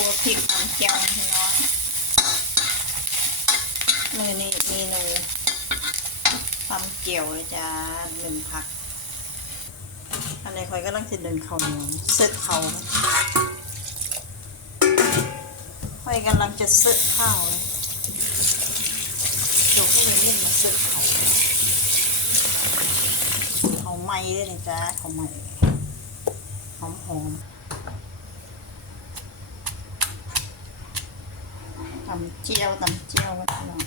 คั่วพริกน้ำแก้วพี่น้องมือนี้เมนูทำเจียวเลยจ้าหนึ่งผัก อันนี้คอยก็ลังจะเดินเขาเหนียวเสิร์ฟเขาคอยกำลังจะเสิร์ฟข้าวเลยจกให้เลยนี่นมาเสิร์ฟเขาเขาไหม้ด้วยนะจ๊ะเขาไหม้หอมหอม ๆตำเจียวตำเจียวไว้พี่น้อง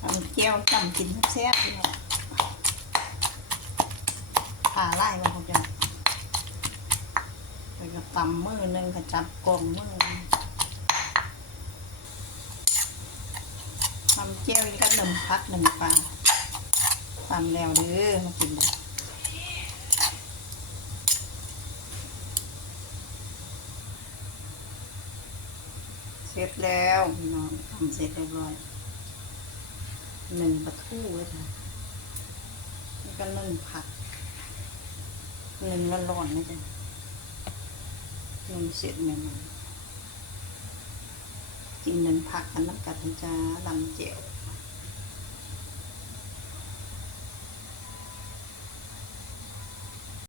ทำเกี๊ยวจำกินแซ่บๆเลยอะผ่าไล่มาเขาจะ ไปกับตำมือหนึ่งกับจับกลมมือทำเจียวอีกก็หนึ่งพักหนึ่งปลาตำแล้วเด้อมากินเลยเสร็จแล้วพี่น้องทำเสร็จเรียบร้อยหนึ่งปลาทูเลยค่ะแล้วก็หนึ่งผักหนึ่งร้อนๆนะจ๊ะ เสร็จหนึ่งกินนั้นผักกันน้ำกัดจ้าลำเจียว